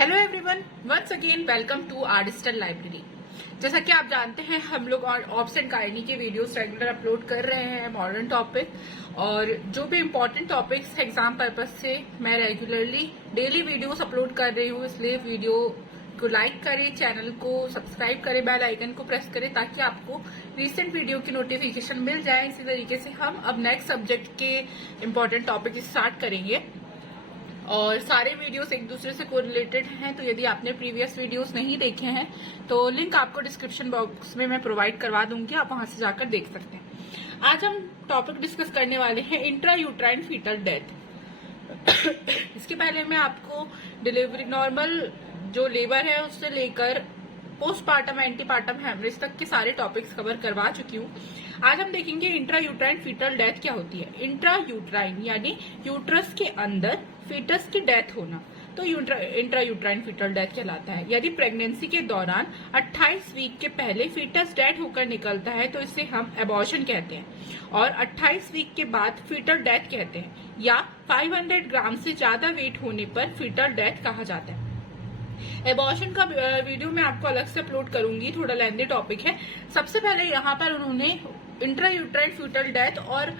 Hello everyone, once again welcome to our digital library. जैसा कि आप जानते हैं, हम लोग ऑब्स एंड गायनी के वीडियोस रेगुलर अपलोड कर रहे हैं मॉडर्न टॉपिक, और जो भी इम्पोर्टेंट टॉपिक्स एग्जाम पर्पज से मैं रेगुलरली डेली वीडियोस अपलोड कर रही हूँ। इसलिए वीडियो को लाइक करें, चैनल को सब्सक्राइब करें, बेल आइकन को प्रेस करें ताकि आपको रिसेंट वीडियो की नोटिफिकेशन मिल जाए। इसी तरीके से हम अब नेक्स्ट सब्जेक्ट के इम्पोर्टेंट टॉपिक स्टार्ट करेंगे और सारे वीडियोस एक दूसरे से कोरिलेटेड हैं। तो यदि आपने प्रीवियस वीडियोस नहीं देखे हैं तो लिंक आपको डिस्क्रिप्शन बॉक्स में मैं प्रोवाइड करवा दूंगी, आप वहां से जाकर देख सकते हैं। आज हम टॉपिक डिस्कस करने वाले हैं इंट्रा यूट्राइन फीटल डेथ। इसके पहले मैं आपको डिलीवरी नॉर्मल जो लेबर है उससे लेकर पोस्टपार्टम एंटीपार्टम हेमरेज तक के सारे टॉपिक्स कवर करवा चुकी हूँ। आज हम देखेंगे इंट्रा यूट्राइन फीटल डेथ क्या होती है। इंट्रा यूट्राइन यानी यूट्रस के अंदर फीटस की डेथ होना, तो इंट्रा यूट्राइन फीटल डेथ कहलाता है। यदि प्रेगनेंसी के दौरान 28 वीक के पहले फीटस डेथ होकर निकलता है तो इसे हम एबॉर्शन कहते हैं, और 28 वीक के बाद फीटल डेथ कहते हैं, या 500 ग्राम से ज्यादा वेट होने पर फीटल डेथ कहा जाता है। एबॉर्शन का वीडियो मैं आपको अलग से अपलोड करूंगी, थोड़ा लेंथी टॉपिक है। सबसे पहले यहाँ पर उन्होंने इंट्रा यूट्राइन फीटल डेथ और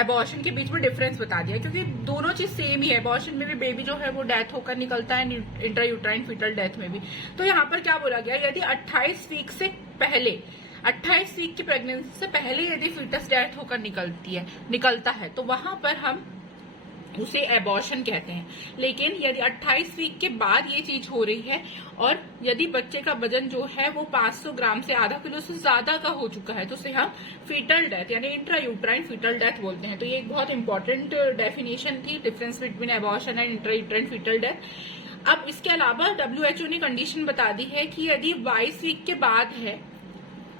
एबॉर्शन के बीच में डिफरेंस बता दिया, क्योंकि दोनों चीज सेम ही है। एबॉर्शन में भी बेबी जो है वो डेथ होकर निकलता है, इंट्रा यूट्राइन फीटल डेथ में भी। तो यहाँ पर क्या बोला गया, यदि 28 वीक से पहले 28 वीक की प्रेगनेंसी से पहले यदि फीटस डेथ होकर निकलता है तो वहां पर हम उसे एबॉर्शन कहते हैं। लेकिन यदि 28 वीक के बाद ये चीज हो रही है और यदि बच्चे का वजन जो है वो 500 ग्राम से आधा किलो से ज्यादा का हो चुका है तो उसे हम फीटल डेथ यानी इंट्रा यूट्राइन फीटल डेथ बोलते हैं। तो ये एक बहुत इंपॉर्टेंट डेफिनेशन थी, difference between abortion and intrauterine fetal death. अब इसके अलावा WHO ने कंडीशन बता दी है कि यदि 22 वीक के बाद है,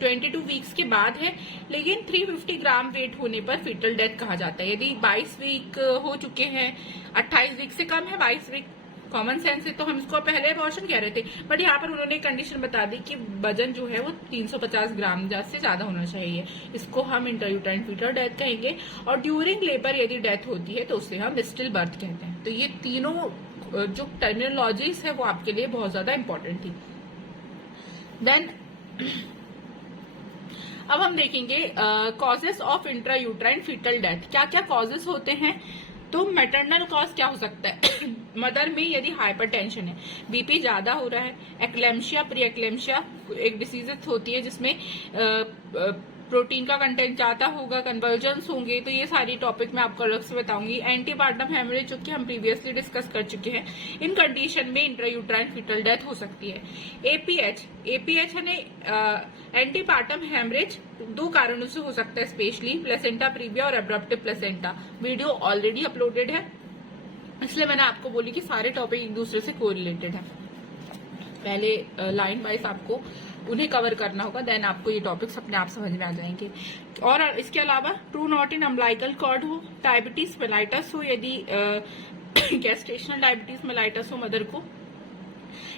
22 वीक्स के बाद है, लेकिन 350 ग्राम वेट होने पर फीटल डेथ कहा जाता है। यदि 22 वीक हो चुके हैं, 28 वीक से कम है, 22 वीक, कॉमन सेंस है तो हम इसको पहले एबॉर्शन कह रहे थे, बट यहाँ पर उन्होंने कंडीशन बता दी कि वजन जो है वो 350 ग्राम से ज्यादा होना चाहिए। इसको हम इंट्रायूट्राइन फीटल डेथ कहेंगे। और ड्यूरिंग लेबर यदि डेथ होती है तो उसे हम स्टिल बर्थ कहते हैं। तो ये तीनों जो टर्मिनोलॉजीज है वो आपके लिए बहुत ज्यादा इंपॉर्टेंट थी। देन अब हम देखेंगे causes of intrauterine fetal death. क्या क्या कॉजेस होते हैं। तो मैटरनल कॉज क्या हो सकता है। मदर में यदि हाइपरटेंशन है, बीपी ज्यादा हो रहा है, एक्लेम्शिया, प्री एक्लेम्शिया एक डिसीज होती है जिसमें प्रोटीन का कंटेंट ज्यादा होगा, कन्वर्जन्स होंगे, तो ये सारी टॉपिक मैं आपको अलग से बताऊंगी। एंटीपार्टम हेमरेज जो कि हम प्रीवियसली डिस्कस कर चुके हैं, इन कंडीशन में इंट्रायूट्राइन फीटल डेथ हो सकती है। एपीएच यानी एंटीपार्टम हेमरेज दो कारणों से हो सकता है, स्पेशली प्लेसेंटा प्रीविया और एब्रप्टिव प्लेसेंटा। वीडियो ऑलरेडी अपलोडेड है, इसलिए मैंने आपको बोली कि सारे टॉपिक एक दूसरे से कोरिलेटेड है। पहले लाइन वाइज आपको उन्हें कवर करना होगा, देन आपको ये टॉपिक्स अपने आप समझ में आ जाएंगे। और इसके अलावा true knot in umbilical cord हो, डायबिटीज मेलाइटस हो, यदि गैस्ट्रेशनल डायबिटीज मेलाइटस हो मदर को,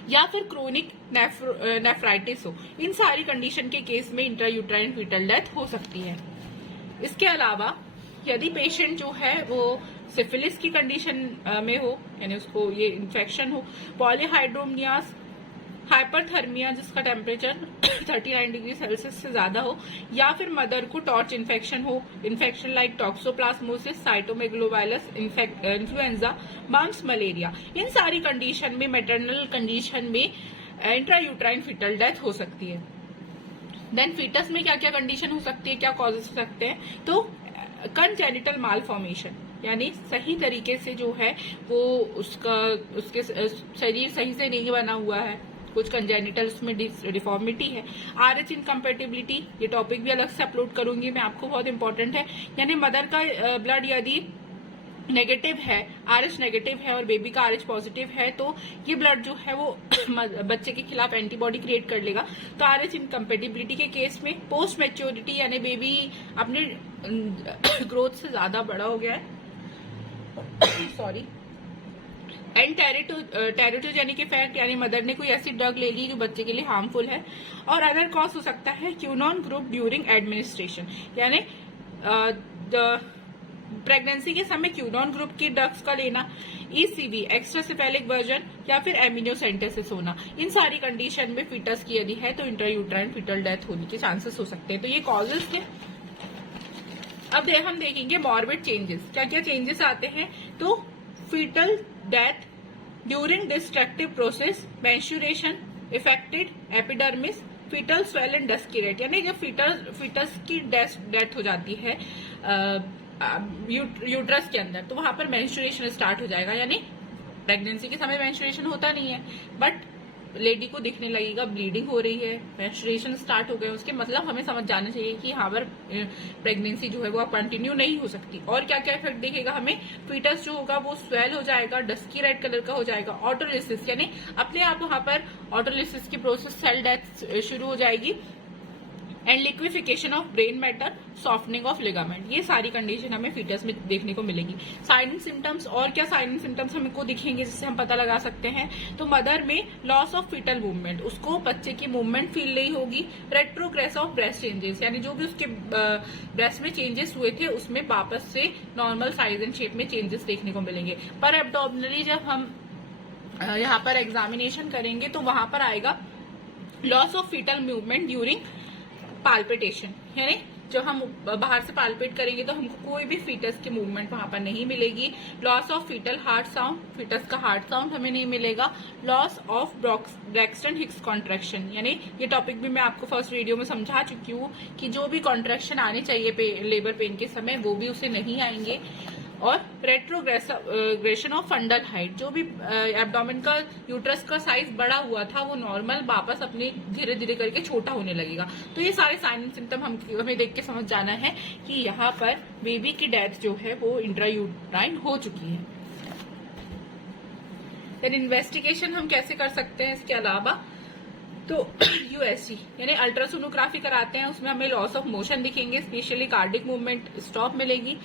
या फिर क्रोनिक नेफ्राइटिस हो, इन सारी कंडीशन के केस में इंट्रायूट्राइन फीटल डेथ हो सकती है। इसके अलावा यदि पेशेंट जो है वो सिफिलिस की कंडीशन में हो, यानी उसको ये इन्फेक्शन हो, पॉलीहाइड्रोमियास, हाइपरथर्मिया जिसका टेम्परेचर 39 डिग्री सेल्सियस से ज्यादा हो, या फिर मदर को टॉर्च इन्फेक्शन हो, infection like toxoplasmosis, cytomegalovirus, influenza, mumps, malaria, इन सारी कंडीशन में, मैटरनल कंडीशन में इंट्रायूट्राइन फीटल डेथ हो सकती है। देन फीटस में क्या क्या कंडीशन हो सकती है, क्या कॉजेस हो सकते हैं। तो कंजेनिटल मालफॉर्मेशन, यानी सही तरीके से जो है वो उसके शरीर सही से नहीं बना हुआ है, कुछ कंजेनिटल उसमें डिफॉर्मिटी है। RH इनकम्पेटिबिलिटी, ये टॉपिक भी अलग से अपलोड करूंगी मैं आपको, बहुत इंपॉर्टेंट है। यानी मदर का ब्लड यदि नेगेटिव है, RH नेगेटिव है और बेबी का RH पॉजिटिव है, तो ये ब्लड जो है वो बच्चे के खिलाफ एंटीबॉडी क्रिएट कर लेगा। तो RH इनकम्पेटिबिलिटी के केस में पोस्ट मैच्योरिटी यानी बेबी अपने ग्रोथ से ज्यादा बड़ा हो गया है, सॉरी, एंड टेरिटोजेनिक इफेक्ट, यानी मदर ने कोई ऐसी ड्रग ले ली जो बच्चे के लिए हार्मफुल है। और अदर कॉज हो सकता है क्यूनॉन ग्रुप ड्यूरिंग एडमिनिस्ट्रेशन, यानी प्रेगनेंसी के समय क्यूनॉन ग्रुप की ड्रग्स का लेना, ईसीवी एक्स्ट्रासेफेलिक वर्जन या फिर एमिनोसेंटेसिस होना, इन सारी कंडीशन में फीटस की यदि है तो इंट्रायूट्राइन फीटल डेथ होने के चांसेस हो सकते हैं। तो ये कॉजेज थे। अब हम देखेंगे मॉर्बिड चेंजेस, क्या क्या चेंजेस आते हैं। तो fetal death during destructive process, menstruation, affected epidermis, fetal swell and dusky red, यानी जब फीटस की डेथ हो जाती है यूट्रस के अंदर तो वहां पर मेंस्ट्रुएशन स्टार्ट हो जाएगा, यानी प्रेगनेंसी के समय मेंस्ट्रुएशन होता नहीं है बट लेडी को दिखने लगेगा ब्लीडिंग हो रही है, मेंस्ट्रुएशन स्टार्ट हो गए, उसके मतलब हमें समझ जाना चाहिए कि यहाँ पर प्रेगनेंसी जो है वो अब कंटिन्यू नहीं हो सकती। और क्या क्या इफेक्ट दिखेगा हमें, फीटस जो होगा वो स्वेल हो जाएगा, डस्की रेड कलर का हो जाएगा, ऑटोलिसिस यानी अपने आप वहां पर ऑटोलिसिस की प्रोसेस, सेल डेथ शुरू हो जाएगी, and liquefaction of brain matter, softening of ligament, ये सारी कंडीशन हमें फीटस में देखने को मिलेगी। साइन एंड सिम्टम्स, और क्या साइन एंड सिम्टम्स हमको दिखेंगे जिससे हम पता लगा सकते हैं। तो मदर में लॉस ऑफ फीटल मूवमेंट, उसको बच्चे की मूवमेंट फील नहीं होगी, रेट्रोग्रेस ऑफ ब्रेस्ट चेंजेस, यानी जो भी उसके ब्रेस्ट में चेंजेस हुए थे उसमें वापस से नॉर्मल साइज एंड शेप में चेंजेस देखने को मिलेंगे। पर एब्डोमिनली जब हम यहाँ पर एग्जामिनेशन करेंगे तो वहां पर आएगा loss of fetal movement during palpitation, यानी जब हम बाहर से पाल्पेट करेंगे तो हमको कोई भी फीटस की मूवमेंट वहां पर नहीं मिलेगी। Loss of fetal heart sound, fetus का हार्ट साउंड हमें नहीं मिलेगा। Loss of Braxton Hicks contraction, यानी ये टॉपिक भी मैं आपको फर्स्ट वीडियो में समझा चुकी हूँ कि जो भी कॉन्ट्रैक्शन आने चाहिए लेबर पेन के समय वो भी उसे नहीं आएंगे। और रेट्रोग्रेशन ऑफ फंडल हाइट, जो भी एब्डोमेन का यूट्रस का साइज बड़ा हुआ था वो नॉर्मल वापस अपने धीरे धीरे करके छोटा होने लगेगा। तो ये सारे साइन एंड सिम्टम हमें देख के समझ जाना है कि यहाँ पर बेबी की डेथ जो है वो इंट्रायूट्राइन हो चुकी है। देन इन्वेस्टिगेशन हम कैसे कर सकते हैं इसके अलावा, तो यूएसजी यानी अल्ट्रासोनोग्राफी कराते हैं, उसमें हमें लॉस ऑफ मोशन दिखेंगे, स्पेशली कार्डिक मूवमेंट स्टॉप मिलेगी,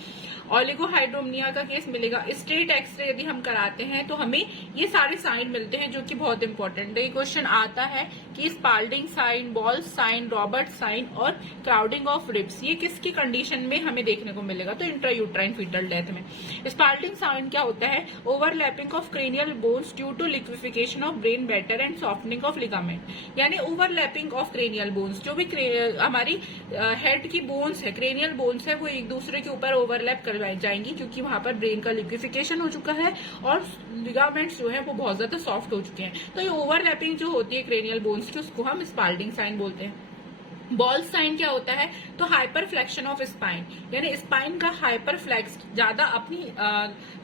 ऑलिगोहाइड्रोमनिया का केस मिलेगा। स्ट्रेट एक्सरे यदि हम कराते हैं तो हमें ये सारे साइन मिलते हैं जो कि बहुत इंपॉर्टेंट है। ये क्वेश्चन आता है कि Spalding sign, Ball's sign, Robert sign और क्राउडिंग ऑफ रिब्स, ये किसकी कंडीशन में हमें देखने को मिलेगा, तो इंट्रायूट्राइन फीटल डेथ में। स्पाल्डिंग साइन क्या होता है, overlapping of cranial bones due to liquefaction of brain matter and softening of ligament, यानी ओवरलैपिंग ऑफ क्रेनियल बोन्स, जो भी हमारी हेड की बोन्स है, क्रेनियल बोन्स है, वो एक दूसरे के ऊपर ओवरलैप करवाई जाएंगी क्योंकि वहां पर ब्रेन का लिक्विफिकेशन हो चुका है और लिगामेंट्स जो है वो बहुत ज्यादा सॉफ्ट हो चुके हैं। तो ये ओवरलैपिंग जो होती है क्रेनियल बोन्स की उसको हम स्पाल्डिंग साइन बोलते हैं। बॉल साइन क्या होता है, तो हाइपर फ्लेक्शन ऑफ स्पाइन, यानी स्पाइन का हाइपर फ्लेक्स, ज्यादा अपनी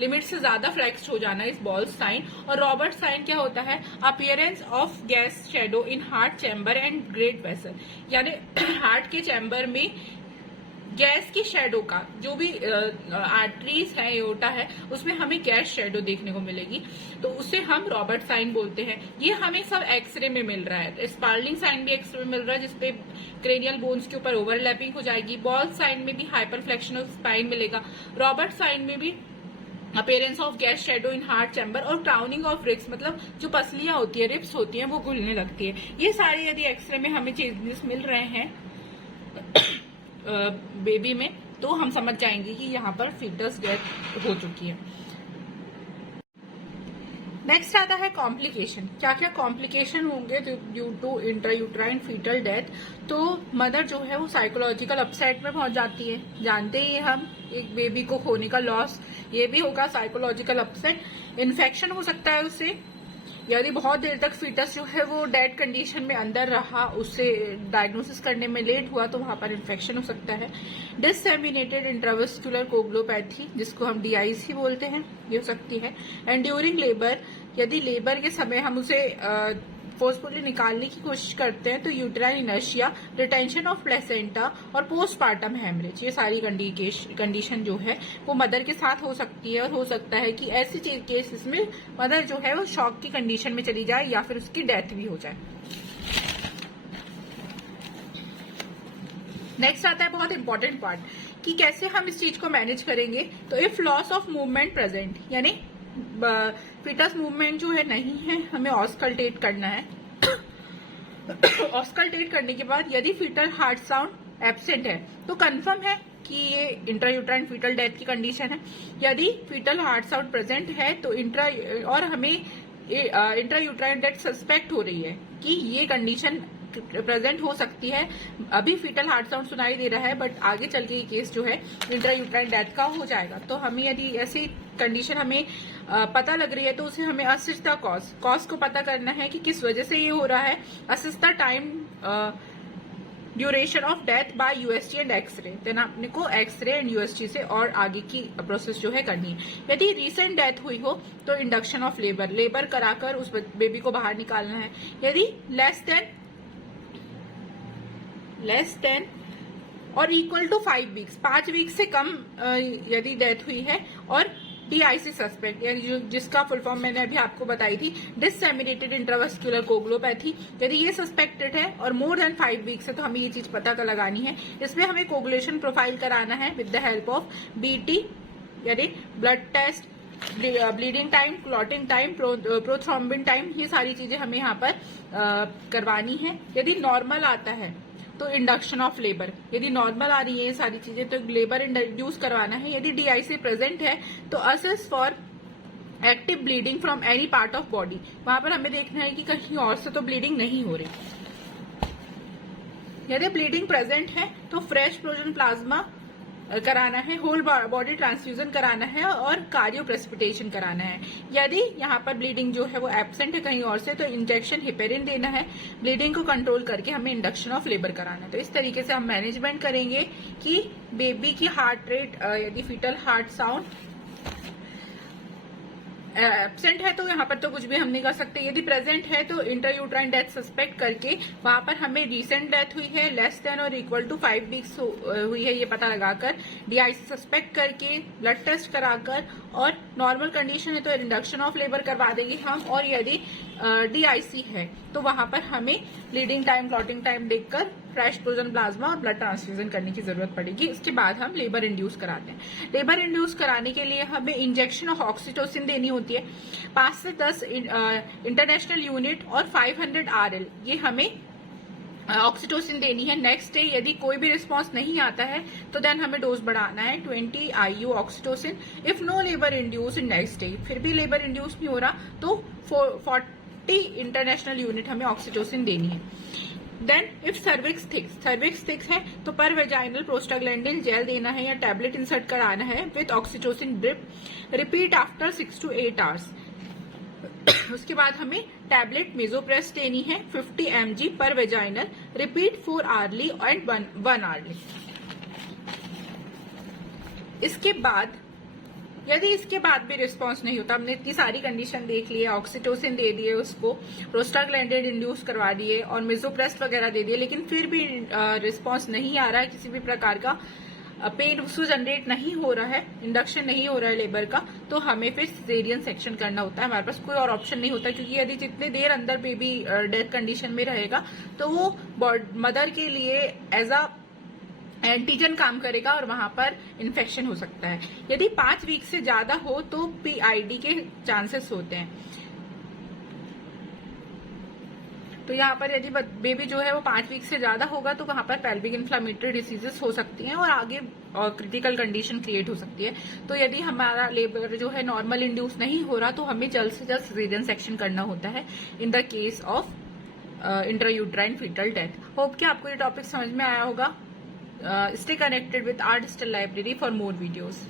लिमिट से ज्यादा फ्लेक्स हो जाना इस बॉल साइन। और रॉबर्ट साइन क्या होता है, appearance of gas shadow in heart chamber and great vessel, यानी हार्ट के चैम्बर में गैस की शेडो का, जो भी आर्टरीज है, एओर्टा है, उसमें हमें गैस शेडो देखने को मिलेगी, तो उसे हम रॉबर्ट साइन बोलते हैं। ये हमें सब एक्सरे में मिल रहा है। स्पाल्डिंग साइन भी एक्सरे में मिल रहा है जिसपे क्रेनियल बोन्स के ऊपर ओवरलैपिंग हो जाएगी। बॉल साइन में भी हाइपर फ्लेक्शन ऑफ स्पाइन मिलेगा। रॉबर्ट साइन में भी appearance of gas shadow in heart chamber और क्राउनिंग ऑफ रिब्स, मतलब जो पसलियां होती है, रिब्स होती हैं, वो घुलने लगती है। ये सारे यदि एक्सरे में हमें चेंजेस मिल रहे हैं बेबी में तो हम समझ जाएंगे कि यहाँ पर फीटस डेथ हो चुकी है। नेक्स्ट आता है कॉम्प्लिकेशन, क्या क्या कॉम्प्लिकेशन होंगे due to intrauterine fetal death. तो मदर जो है वो साइकोलॉजिकल अपसेट में पहुंच जाती है, जानते ही हम एक बेबी को खोने का लॉस, ये भी होगा साइकोलॉजिकल अपसेट। इन्फेक्शन हो सकता है उससे, यदि बहुत देर तक फीटस जो है वो डेड कंडीशन में अंदर रहा, उससे डायग्नोसिस करने में लेट हुआ तो वहां पर इन्फेक्शन हो सकता है। डिससेमिनेटेड इंट्रावेस्कुलर कोगुलोपैथी, जिसको हम DIC बोलते हैं, ये हो सकती है। एंड ड्यूरिंग लेबर, यदि लेबर के समय हम उसे फोर्सफुली निकालने की कोशिश करते हैं तो uterine inertia, retention of placenta और पोस्टपार्टम हेमरेज, ये सारी कंडीशन जो है वो मदर के साथ हो सकती है। और हो सकता है कि ऐसे केसेस में मदर जो है वो शॉक की कंडीशन में चली जाए या फिर उसकी डेथ भी हो जाए। नेक्स्ट आता है बहुत इंपॉर्टेंट पार्ट कि कैसे हम इस चीज को मैनेज करेंगे। तो if loss of movement present, यानी फीटस मूवमेंट जो है नहीं है, हमें ऑस्कल्टेट करना है। ऑस्कल्टेट करने के बाद यदि फीटल हार्ट साउंड एब्सेंट है तो कंफर्म है कि ये इंट्रायूट्राइन फीटल डेथ की कंडीशन है। यदि फीटल हार्ट साउंड प्रेजेंट है तो और हमें इंट्रायूट्राइन डेथ सस्पेक्ट हो रही है कि ये कंडीशन प्रेजेंट हो सकती है। अभी फीटल हार्ट साउंड सुनाई दे रहा है बट आगे चल के ये केस जो है इंट्रायूट्राइन डेथ का हो जाएगा। तो हमें यदि ऐसी कंडीशन हमें पता लग रही है तो उसे हमें असिस्ट द कॉज को पता करना है कि किस वजह से ये हो रहा है। Assist the time duration of death by USG and X-ray. Then आपने को एक्सरे एंड यूएसजी से और आगे की प्रोसेस जो है करनी है। यदि रिसेंट डेथ हुई हो तो इंडक्शन ऑफ लेबर कराकर उस बेबी को बाहर निकालना है। यदि लेस देन और इक्वल टू 5 वीक्स, 5 वीक्स से कम यदि डेथ हुई है और डीआईसी सस्पेक्ट, यानी जिसका फुल फॉर्म मैंने अभी आपको बताई थी, डिससेमिनेटेड इंट्रावेस्कुलर कोगुलोपैथी, यदि ये सस्पेक्टेड है और मोर देन 5 वीक्स है तो हमें ये चीज पता कर लगानी है। इसमें हमें कोगुलेशन प्रोफाइल कराना है with the help of BT, यानी blood test, bleeding time, clotting time, prothrombin time, ये सारी चीजें हमें यहाँ पर करवानी है। यदि नॉर्मल आता है तो इंडक्शन ऑफ लेबर, यदि नॉर्मल आ रही है ये सारी चीजें तो लेबर इंड्यूस करवाना है। यदि डीआईसी प्रेजेंट है तो assess for active bleeding from any part of body, वहां पर हमें देखना है कि कहीं और से तो ब्लीडिंग नहीं हो रही। यदि ब्लीडिंग प्रेजेंट है तो फ्रेश फ्रोजन प्लाज्मा कराना है, होल बॉडी ट्रांसफ्यूजन कराना है और कार्डियो प्रेसिपिटेशन कराना है। यदि यहाँ पर ब्लीडिंग जो है वो एब्सेंट है कहीं और से तो इंजेक्शन हिपेरिन देना है। ब्लीडिंग को कंट्रोल करके हमें इंडक्शन ऑफ लेबर कराना है। तो इस तरीके से हम मैनेजमेंट करेंगे कि बेबी की हार्ट रेट, यदि फीटल हार्ट साउंड एब्सेंट है तो यहाँ पर तो कुछ भी हम नहीं कर सकते। यदि प्रेजेंट है तो इंट्रायूट्राइन डेथ सस्पेक्ट करके वहां पर हमें रिसेंट डेथ हुई है, लेस देन और इक्वल टू 5 वीक्स हुई है ये पता लगाकर, डीआईसी सस्पेक्ट करके, ब्लड टेस्ट कराकर, और नॉर्मल कंडीशन है तो इंडक्शन ऑफ लेबर करवा देंगे हम। और यदि डीआईसी है तो वहां पर हमें ब्लीडिंग टाइम, क्लॉटिंग टाइम देखकर फ्रेश फ्रोजन प्लाज्मा और ब्लड ट्रांसफ्यूजन करने की जरूरत पड़ेगी। इसके बाद हम लेबर इंड्यूस कराते हैं। लेबर इंड्यूस कराने के लिए हमें इंजेक्शन ऑफ ऑक्सीटोसिन देनी होती है, 5 से 10 इंटरनेशनल यूनिट और 500 RL, ये हमें ऑक्सीटोसिन देनी है। नेक्स्ट डे यदि कोई भी रिस्पॉन्स नहीं आता है तो देन हमें डोज बढ़ाना है 20 IU oxytocin. If no labour induce in next day, फिर भी लेबर इंड्यूस नहीं हो रहा तो 40 इंटरनेशनल यूनिट हमें ऑक्सीटोसिन देनी है। देन इफ सर्विक्स थिक है तो पर वेजाइनल प्रोस्टाग्लैंडिन जेल देना है या टैबलेट इंसर्ट कराना है with oxytocin drip. Repeat after 6 to 8 hours. उसके बाद हमें टैबलेट मेजोप्रेस देनी है 50 mg पर vaginal. Repeat 4 hourly and 1 hourly. इसके बाद यदि इसके बाद भी रिस्पांस नहीं होता, हमने इतनी सारी कंडीशन देख ली है, ऑक्सीटोसिन दे दिए उसको, प्रोस्टाग्लैंडिन इंड्यूस करवा दिए और मेजोप्रेस वगैरह दे दिए, लेकिन फिर भी रिस्पांस नहीं आ रहा है, किसी भी प्रकार का पेन उसको जनरेट नहीं हो रहा है, इंडक्शन नहीं हो रहा है लेबर का, तो हमें फिर सिजेरियन सेक्शन करना होता है। हमारे पास कोई और ऑप्शन नहीं होता, क्योंकि यदि जितने देर अंदर बेबी डेथ कंडीशन में रहेगा तो वो मदर के लिए एज अ एंटीजन काम करेगा और वहां पर इन्फेक्शन हो सकता है। यदि 5 वीक से ज्यादा हो तो PID के चांसेस होते हैं। तो यहाँ पर यदि बेबी जो है वो 5 वीक से ज्यादा होगा तो वहां पर पेल्विक इन्फ्लामेटरी डिसीजेस हो सकती हैं और आगे क्रिटिकल कंडीशन क्रिएट हो सकती है। तो यदि हमारा लेबर जो है नॉर्मल इंड्यूस नहीं हो रहा तो हमें जल्द से जल्द सिजेरियन सेक्शन करना होता है in the case of intrauterine fetal death. Hope कि आपको ये टॉपिक समझ में आया होगा। Stay connected with our digital library for more videos.